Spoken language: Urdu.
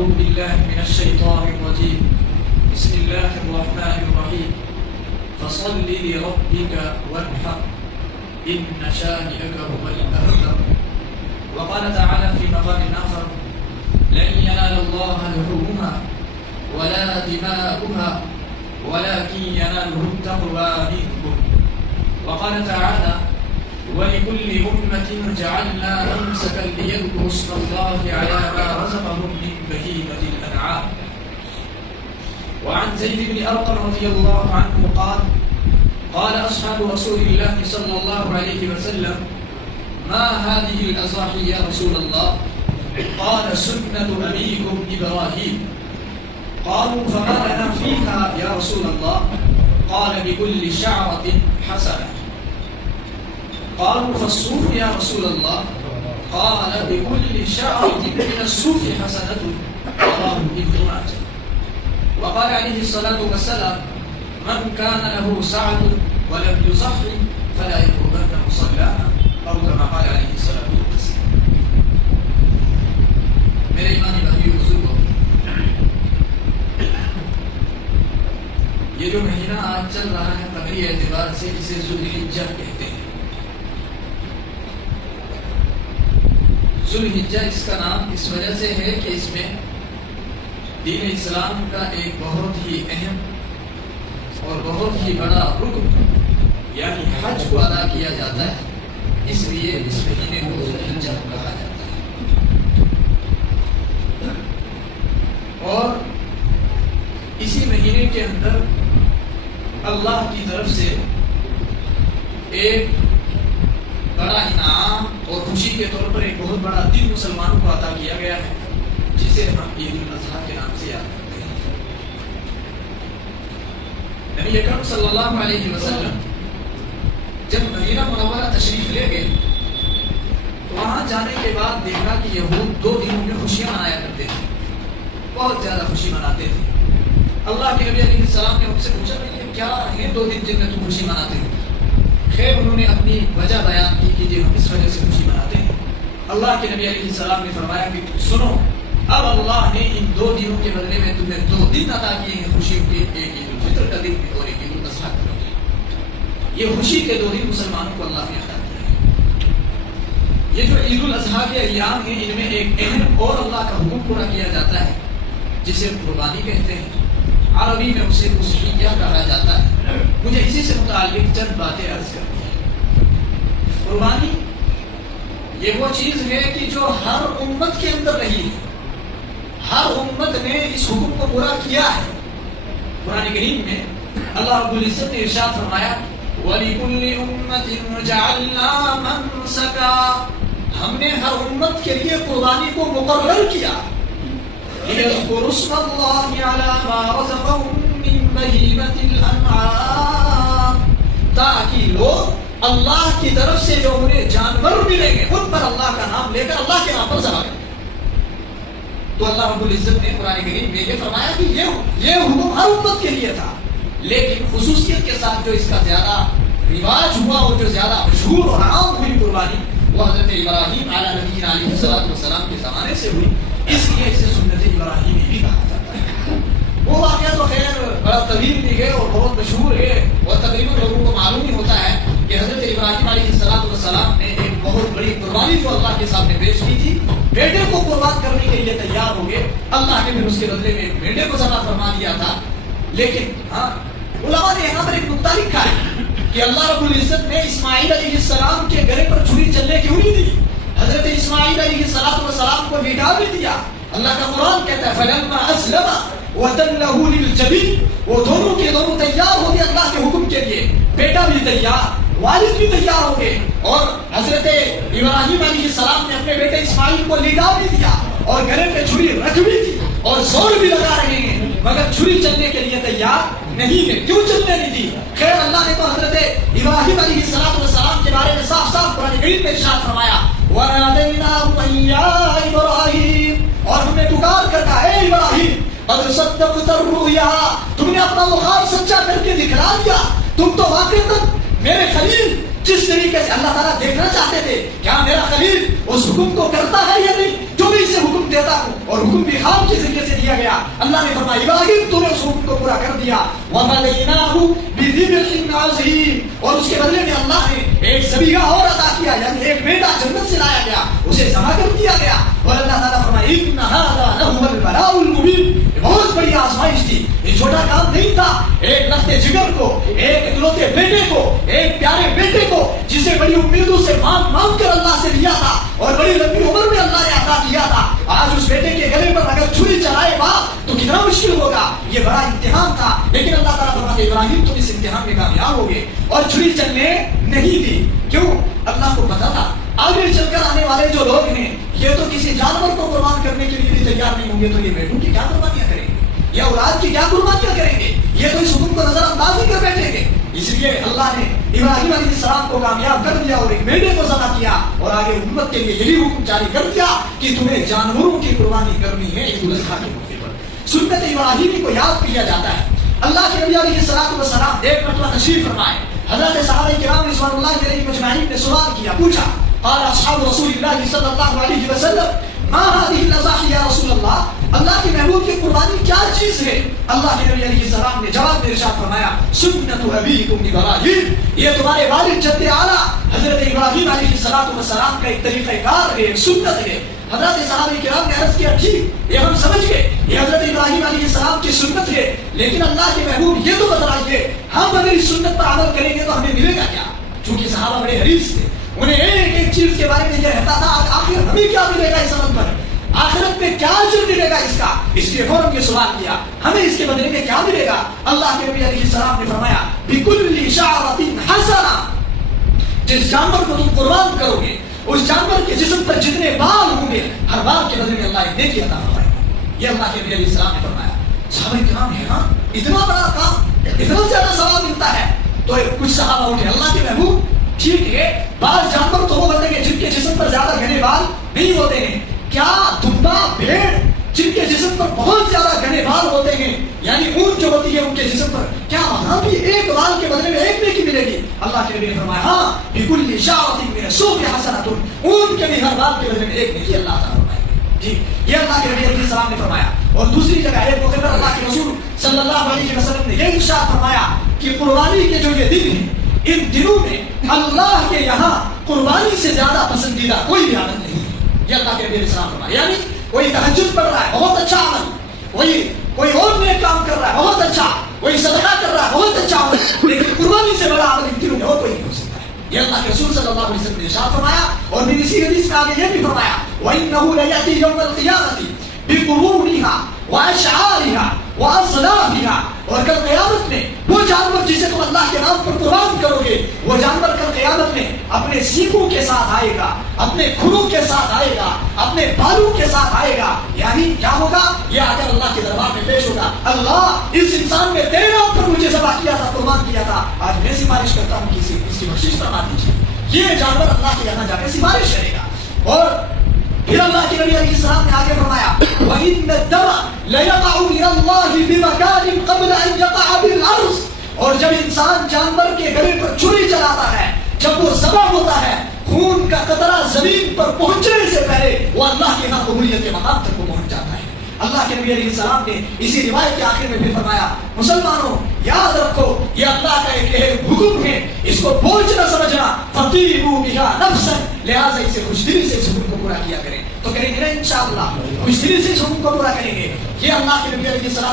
أعوذ بالله من الشيطان الرجيم. بسم الله الرحمن الرحيم. فصل لربك وانحر إن شانئك هو الأبتر. وقال تعالى في مقام آخر: لن ينال الله لحومها ولا دماؤها ولكن يناله التقوى منكم. وقال تعالى: ولكل أمة جعلنا منسكا ليذكروا اسم الله على ما رزقهم من بهيمة الأنعام. وعن زيد بن أرقم رضي الله عنه قال: قال أصحاب رسول الله صلى الله عليه وسلم: ما هذه الأضاحي يا رسول الله؟ قال: سنة أبيكم إبراهيم. قالوا: فما لنا فيها يا رسول الله؟ قال: بكل شعرة حسنة. قالوا: فالصوف يا رسول الله؟ قال: بكل شعرة من الصوف حسنة. رواه ابن ماجه. وقال عليه الصلاة والسلام: من كان له سعة ولم يضحي فلا يقربن مصلانا، أو كما قال عليه الصلاة والسلام. میرے ایمانی بھائیو بزرگوں، یہ جو مہینہ آج چل رہا ہے قمری اعتبار سے اسے ذوالحجہ کہتے ہیں. ذوالحجہ اس کا نام اس وجہ سے ہے کہ اس میں دین اسلام کا ایک بہت ہی اہم اور بہت ہی بڑا رکن یعنی حج کو ادا کیا جاتا ہے. اس لیے اس مہینے کو ذوالحجہ کہا جاتا ہے. اور اسی مہینے کے اندر اللہ کی طرف سے ایک بڑا انعام اور خوشی کے طور پر ایک بہت بڑا دن مسلمانوں کو عطا کیا گیا ہے، جسے ہم عید الاضحیٰ کے نام سے یاد کرتے ہیں. نبی اکرم صلی اللہ علیہ وسلم جب مدینہ منورہ تشریف لے گئے تو وہاں جانے کے بعد دیکھا کہ یہود 2 دنوں میں خوشیاں منایا کرتے تھے، بہت زیادہ خوشی مناتے تھے. اللہ کے نبی علیہ السلام نے ان سے پوچھا کہ کیا ہیں 2 دن جن میں تم خوشی مناتے ہو؟ خیر انہوں نے اپنی وجہ بیان کی کہ ہم اس وجہ سے خوشی مناتے ہیں. اللہ کے نبی علیہ السلام نے فرمایا کہ سنو، اب اللہ نے ان 2 دنوں کے بدلے میں تمہیں 2 دن عطا کیے ہیں خوشیوں کے، ایک عید الفطر کا دن اور ایک عید الاضحیٰ کا دن. یہ خوشی کے 2 دن مسلمانوں کو اللہ نے عطا کیے ہیں. یہ جو عید الاضحیٰ کے ایام ہیں ان میں ایک اہم اور اللہ کا حکم پورا کیا جاتا ہے جسے قربانی کہتے ہیں. عربی میں اسے اضحیہ کہا جاتا ہے. مجھے اسی سے متعلق چند باتیں عرض کرنی ہیں. قربانی یہ وہ چیز ہے کہ جو ہر امت کے اندر رہی ہے، ہر امت نے اس حکم کو پورا کیا ہے. قرآن کریم میں اللہ رب العزت نے ارشاد فرمایا: وَلِكُلِّ أُمَّةٍ جَعَلْنَا مَنسَكًا. ہم نے ہر امت کے لیے قربانی کو مقرر کیا. لِيَذْكُرُوا اسْمَ اللَّهِ عَلَى مَا رَزَقَهُم مِّن بَهِيمَةِ الْأَنْعَامِ. تاکہ لوگ اللہ کی طرف سے جو انہیں جانور ملیں گے ان پر اللہ کا نام لے کر اللہ کے نام پر ذبح کریں. تو اللہ رب العزت نے قرآن کریم میں یہ فرمایا کہ یہ حکم ہر امت کے لیے تھا، لیکن خصوصیت کے ساتھ جو اس کا زیادہ رواج ہوا اور جو زیادہ مشہور اور عام ہوئی قربانی وہ حضرت ابراہیم علیہ نبینا علیہ السلام کے زمانے سے ہوئی. اس لیے اسے سنت ابراہیمی بھی کہا جاتا ہے. وہ واقعہ تو خیر بڑا طویل بھی ہے اور بہت مشہور ہے اور تقریباً لوگوں کو معلوم ہی ہوتا ہے کہ حضرت ابراہیم علیہ السلام نے ایک بہت بڑی قربانی جو اللہ کے سامنے پیش کی تھی. بیٹے کو قربان کرنے کے لیے تیار ہو گئے. اللہ نے پھر اس کے بدلے میں ایک بیٹے کو ذبح فرما دیا تھا. لیکن علماء نے یہاں پر ایک نقطہ لکھا ہے کہ اللہ رب العزت نے اسماعیل علیہ السلام کے گلے پر چھری چلنے کیوں نہیں دی؟ حضرت اسماعیل علیہ السلام کو لٹا بھی دیا. اللہ کا قرآن کہتا ہے فَلَمَّا أَسْلَمَا وَتَلَّهُ لِلْجَبِينِ. وہ دونوں کے دونوں تیار ہو گئے اللہ کے حکم کے لیے. بیٹا بھی تیار، والد بھی تیار ہو گئے. اور حضرت ابراہیم علیہ السلام نے اپنے بیٹے اسماعیل کو لٹا بھی دیا اور گلے پہ چھری رکھ بھی دی اور زور بھی لگا رہے ہیں، مگر چھری چلنے کے لیے تیار نہیں ہے. کیوں چلنے نہیں دی؟ خیر اللہ نے تو حضرت ابراہیم علیہ السلام کے بارے میں صاف صاف قرآن کریم میں ارشاد فرمایا وَنَادَيْنَاهُ يَا إِبْرَاهِيمُ. اور ہم نے پکار کر کہا اے ابراہیم قد صدقت الرؤيا. تم نے اپنا وہ خواب سچا کر کے دکھلا دیا. تم تو واقعی میرے خلیل جس طریقے سے اللہ تعالیٰ دیکھنا چاہتے تھے کیا میرا خلیل اس حکم کو کرتا ہے یا نہیں. جو بھی اسے حکم دیتا ہوں، اور حکم بھی ہم کے ذریعے سے دیا گیا. اللہ نے فرمایا ابراہیم تو نے اس حکم کو پورا کر دیا. وَفَدَيْنَاهُ بِذِبْحٍ عَظِيمٍ، اور اس کے بدلے میں اللہ نے ایک ذبیحہ اور عطا کیا، یعنی ایک بیٹا جنت سے لایا گیا، اسے ذبح کر دیا گیا. اور اللہ تعالیٰ فرمایا إِنَّ هَذَا لَهُوَ الْبَلَاءُ الْمُبِينُ، یہ بہت بڑی آزمائش تھی، یہ چھوٹا کام نہیں تھا. ایک لخت جگر کو، ایک اکلوتے بیٹے کو، ایک پیارے بیٹے کو جسے بڑی امیدوں سے مانگ مانگ کر اللہ سے لیا تھا اور بڑی لمبی عمر میں اللہ نے عطا کیا تھا، آج اس بیٹے کے گلے پر اگر چھری چلائے باپ تو کتنا مشکل ہوگا. یہ بڑا امتحان تھا، لیکن اللہ تعالیٰ فرماتے ابراہیم تم اس امتحان میں کامیاب ہو گئے. اور چھری چلنے نہیں دی. کیوں؟ اللہ کو پتا تھا آگے چل کر آنے والے جو لوگ ہیں یہ تو کسی جانور کو قربان کرنے کے لیے بھی تیار نہیں ہوں گے، تو یہ بیٹوں کی کیا قربانیاں کریں گے، یا اولاد کی کیا قربانیاں کریں گے؟ یہ تو اس حکم کو نظر انداز ہی کر بیٹھیں گے. اس لیے اللہ نے ابراہیم علیہ السلام کو کامیاب کر دیا اور ایک بیٹے کو ذبح کیا، اور آگے امت کے لیے یہی حکم جاری کر دیا کہ تمہیں جانوروں کی قربانی کرنی ہے عید الاضحیٰ کے موقع پر. سنت ابراہیمی کو یاد کیا جاتا ہے. اللہ کے نبی علیہ السلام ایک مرتبہ تشریف فرمائے، حضرت صحابہ کرام رضوان اللہ علیہم اجمعین نے سوال کیا، پوچھا قال اصحاب رسول اللہ صلی اللہ علیہ وسلم ما هذه الاضاحی یا رسول اللہ، اللہ کے محبوب کی قربانی کیا چیز ہے؟ اللہ کے نبی علیہ السلام نے جواب میں ارشاد فرمایا سنت ابیکم ابراہیم، یہ تمہارے والد جد اعلیٰ حضرت ابراہیم علیہ السلام کا ایک طریقہ کار ہے، ایک سنت ہے. حضرت صحابہ کرام نے عرض کیا ٹھیک، یہ ہم سمجھ گئے یہ حضرت ابراہیم علیہ السلام کی سنت ہے، لیکن اللہ کے محبوب یہ تو بتلائیے ہم اگر اس سنت پر عمل کریں گے تو ہمیں ملے گا کیا؟ چونکہ صحابہ بڑے حریص تھے، انہیں ایک ایک چیز کے بارے میں یہ رہتا تھا آخر ہمیں کیا ملے گا اس عمل پر، آخرت میں کیا اجر ملے گا اس کا. اس لیے فوراً یہ سوال کیا ہمیں اس کے بدلے میں کیا ملے گا؟ اللہ کے نبی علیہ السلام نے فرمایا بِكُلِّ شَعْرَةٍ حَسَنَةٍ، جس جانور کو تم قربان کرو گے اس جانور کے جسم پر جتنے بال ہوں گے ہر بال کے بدلے میں اللہ ایک نیکی عطا فرمائے گا. یہ اللہ کے نبی علیہ السلام نے فرمایا. صحابہ کرام ہے ہاں اتنا بڑا کام، اتنا زیادہ ثواب ملتا ہے. تو کچھ صحابہ اٹھے، اللہ کے محبوب ٹھیک ہے بعض جانور تو وہ ہوتے ہیں جن کے جسم پر زیادہ گھنے بال نہیں ہوتے ہیں، کیا دمبا بھیڑ جن کے جسم پر بہت زیادہ گھنے بال ہوتے ہیں، یعنی اونٹ جو ہوتی ہے ان کے جسم پر، کیا وہاں بھی ایک بال کے بدلے میں ایک نیکی ملے گی؟ اللہ کے نبی نے فرمایا ہاں بِكُلِّ شَعْرَةٍ مِنَ السُّوقِ حَسَنَةٌ، اونٹ کے بھی ہر بال کے بدلے میں ایک نیکی اللہ تعالیٰ فرمائے گا. جی یہ اللہ کے نبی علیہ السلام نے فرمایا. اور دوسری جگہ ایک موقع پر اللہ کے رسول صلی اللہ علیہ وسلم نے یہ ارشاد فرمایا کہ قربانی کے جو یہ دن ہیں ان دنوں میں اللہ کے یہاں قربانی سے زیادہ پسندیدہ کوئی بھی عمل نہیں ہے. یہ اللہ کے نبی علیہ السلام فرمایا، یعنی کوئی تہجد پڑھ رہا ہے بہت اچھا عمل، کوئی اور نیک کام کر رہا ہے بہت اچھا، کوئی صدقہ کر رہا ہے بہت اچھا عمل، لیکن قربانی سے بڑا عمل ان دنوں میں اور کوئی نہیں ہو سکتا ہے. یہ اللہ کے رسول صلی اللہ علیہ وسلم نے ارشاد فرمایا. اور پھر اسی حدیث میں آگے یہ بھی فرمایا وَإِنَّهُ لَيَأْتِي يَوْمَ الْقِيَامَةِ بِقُرُونِهَا وَأَشْعَارِهَا وَأَصْلَافِهَا، اور کل قیامت میں وہ جانور جسے تم اللہ کے نام پر قربان کرو گے وہ جانور کل قیامت میں اپنے سینگوں کے ساتھ آئے گا، اپنے کھروں کے ساتھ آئے گا، اپنے بالوں کے ساتھ آئے گا. یعنی کیا ہوگا؟ یہ آ کر اللہ کے دربار میں پیش ہوگا، اللہ اس انسان نے تیرے نام پر مجھے ذبح کیا تھا، قربان کیا تھا، آج میں سفارش کرتا ہوں کہ اس کی بخشش فرما دیجیے. یہ جانور اللہ کے یہاں جا کر سفارش کرے گا. اور پھر اللہ کے نبی علیہ السلام نے آگے فرمایا وَإِنَّ الدَّمَ لَيَقَعُ إِلَى اللَّهِ بِمَكَانٍ قَبْلَ أَن يَقَعَ بِالْأَرْضِ، اور جب انسان جانور کے گلے پر چھری چلاتا ہے، جب وہ ذبح ہوتا ہے، خون کا قطرہ زمین پر پہنچنے سے پہلے وہ اللہ کے یہاں قبولیت کے مقام تک وہ پہنچ جاتا ہے. اللہ کے نبی علیہ السلام نے اسی روایت کے آخر میں بھی فرمایا مسلمانوں یاد رکھو یہ اللہ کا ایک حکم ہے، اس کو بوجھ نہ سمجھنا، فَطِيبُوا بِهَا نَفْسًا، لہٰذا اسے خوش دلی سے اس حکم کو پورا کیا کریں. تو کریں گے نا انشاءاللہ، خوش دلی سے اس حکم کو پورا کریں گے. یہ اللہ کے نبی علیہ السلام